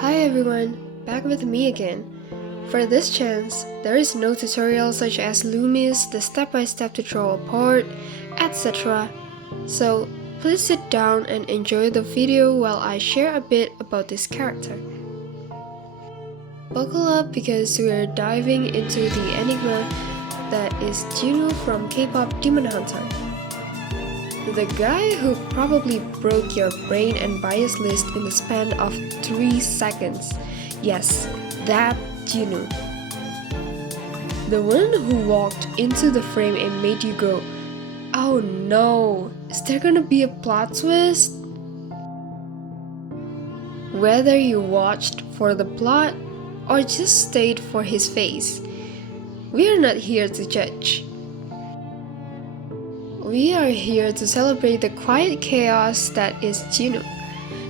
Hi everyone, back with me again. For this chance, there is no tutorial such as Loomis, the step-by-step to draw a part, etc. So please sit down and enjoy the video while I share a bit about this character. Buckle up because we are diving into the enigma that is Juno from K-pop Demon Hunter. The guy who probably broke your brain and bias list in the span of 3 seconds. Yes, that Jinu. The one who walked into the frame and made you go, "Oh no, is there gonna be a plot twist?" Whether you watched for the plot or just stayed for his face, we are not here to judge. We are here to celebrate the quiet chaos that is Juno.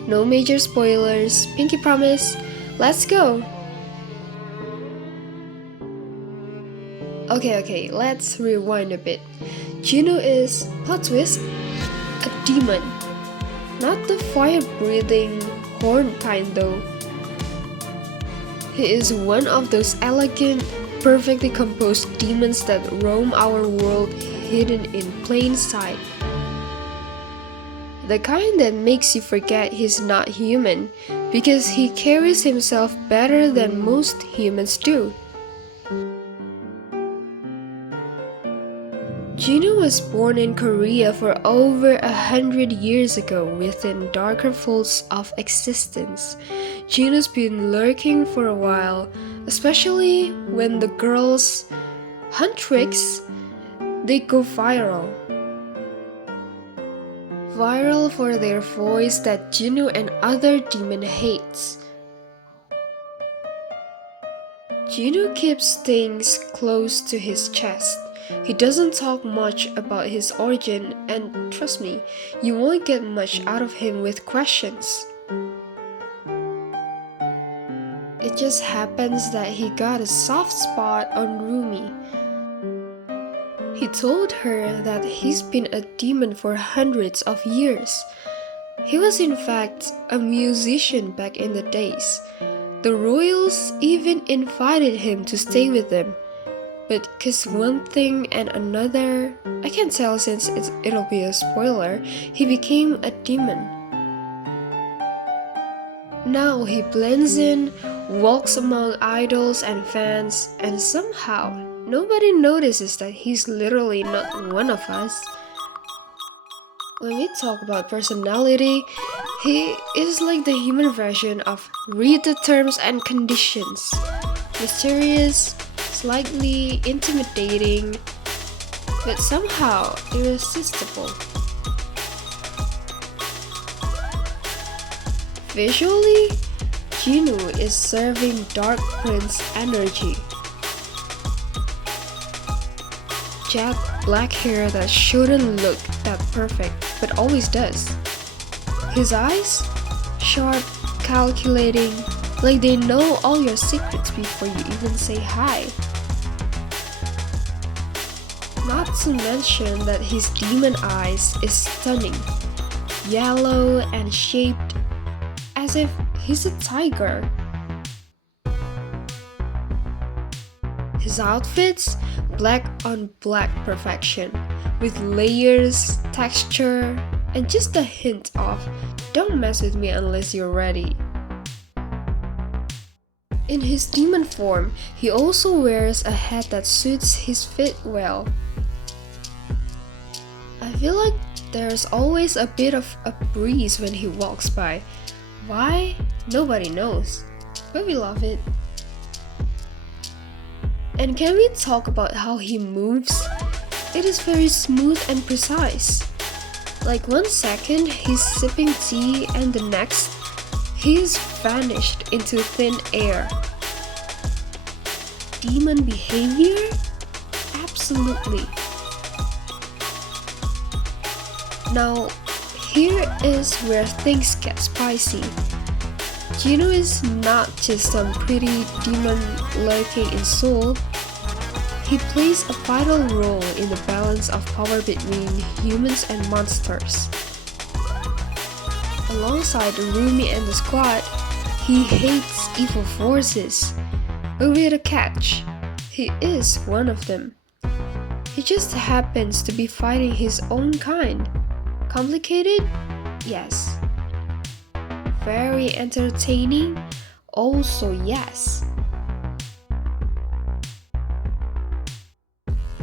No major spoilers, pinky promise, let's go! Okay, let's rewind a bit. Juno is, plot twist, a demon. Not the fire-breathing, horn kind though. He is one of those elegant, perfectly composed demons that roam our world hidden in plain sight. The kind that makes you forget he's not human because he carries himself better than most humans do. Jinu was born in Korea for over 100 years ago within darker folds of existence. Jinu's been lurking for a while, especially when the girls hunt tricks. They go viral. Viral for their voice that Jinu and other demon hates. Jinu keeps things close to his chest. He doesn't talk much about his origin, and trust me, you won't get much out of him with questions. It just happens that he got a soft spot on Rumi. He told her that he's been a demon for hundreds of years. He was in fact a musician back in the days. The royals even invited him to stay with them. But cause one thing and another, I can't tell since it'll be a spoiler, he became a demon. Now he blends in, walks among idols and fans, and somehow nobody notices that he's literally not one of us. When we talk about personality, he is like the human version of read the terms and conditions. Mysterious, slightly intimidating, but somehow irresistible. Visually, Jinu is serving Dark Prince energy. Jet black hair that shouldn't look that perfect, but always does. His eyes, sharp, calculating, like they know all your secrets before you even say hi. Not to mention that his demon eyes is stunning, yellow and shaped as if he's a tiger. His outfits, black on black perfection, with layers, texture, and just a hint of don't mess with me unless you're ready. In his demon form, he also wears a hat that suits his fit well. I feel like there's always a bit of a breeze when he walks by. Why? Nobody knows, but we love it. And can we talk about how he moves? It is very smooth and precise. Like 1 second he's sipping tea and the next he's vanished into thin air. Demon behavior? Absolutely. Now, here is where things get spicy. Jinu is not just some pretty demon lurking in Seoul. He plays a vital role in the balance of power between humans and monsters. Alongside Rumi and the squad, he he hates evil forces. But with a catch, he is one of them. He just happens to be fighting his own kind. Complicated? Yes. Very entertaining? Also yes.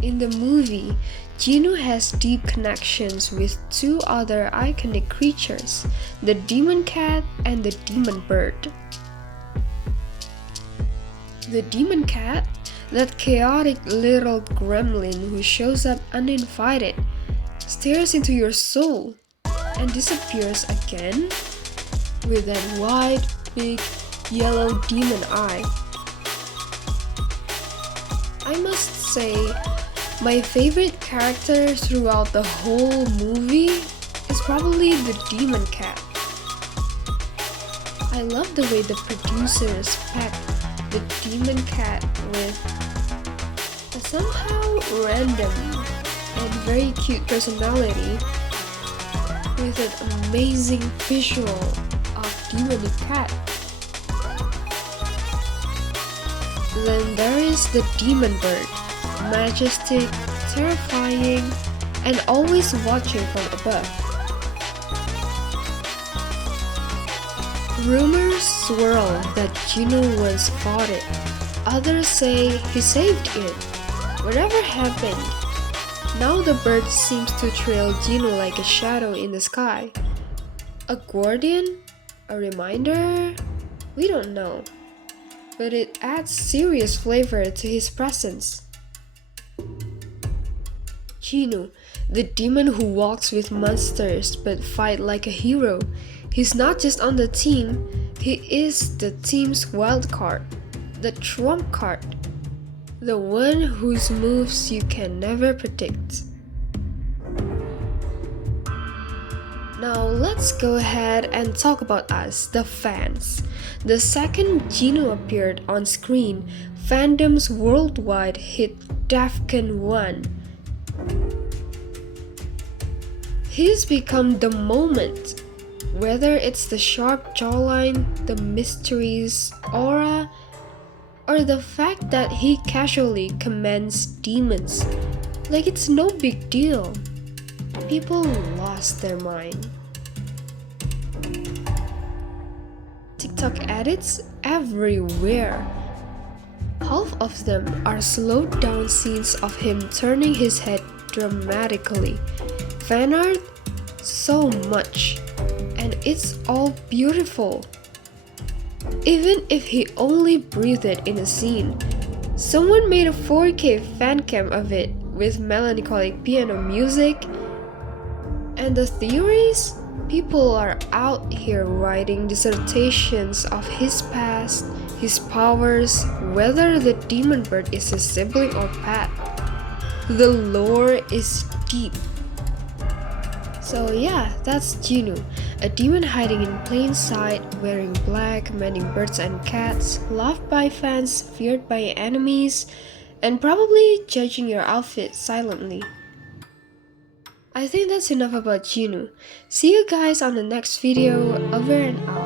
In the movie, Jinu has deep connections with two other iconic creatures, the demon cat and the demon bird. The demon cat, that chaotic little gremlin who shows up uninvited, stares into your soul and disappears again with that wide, big, yellow demon eye. I must say, my favorite character throughout the whole movie is probably the demon cat. I love the way the producers packed the demon cat with a somehow random and very cute personality with an amazing visual of demonic cat. Then there is the demon bird, majestic, terrifying, and always watching from above. Rumors swirl that Juno once fought it. Others say he saved it. Whatever happened, now the bird seems to trail Juno like a shadow in the sky. A guardian? A reminder? We don't know. But it adds serious flavor to his presence. Jinu, the demon who walks with monsters but fight like a hero. He's not just on the team, he is the team's wild card, the trump card, the one whose moves you can never predict. Now let's go ahead and talk about us, the fans. The second Jinu appeared on screen, Fandom's worldwide hit Defcon 1. He's become the moment. Whether it's the sharp jawline, the mysterious aura, or the fact that he casually commands demons, like it's no big deal. People lost their mind. TikTok edits everywhere. Half of them are slowed down scenes of him turning his head dramatically. Fanart, so much. And it's all beautiful. Even if he only breathed it in a scene, someone made a 4K fan cam of it with melancholic piano music. And the theories? People are out here writing dissertations of his past, his powers, whether the demon bird is a sibling or pet. The lore is deep. So yeah, that's Jinu, a demon hiding in plain sight, wearing black, commanding birds and cats, loved by fans, feared by enemies, and probably judging your outfit silently. I think that's enough about Jinu. See you guys on the next video. Over and out.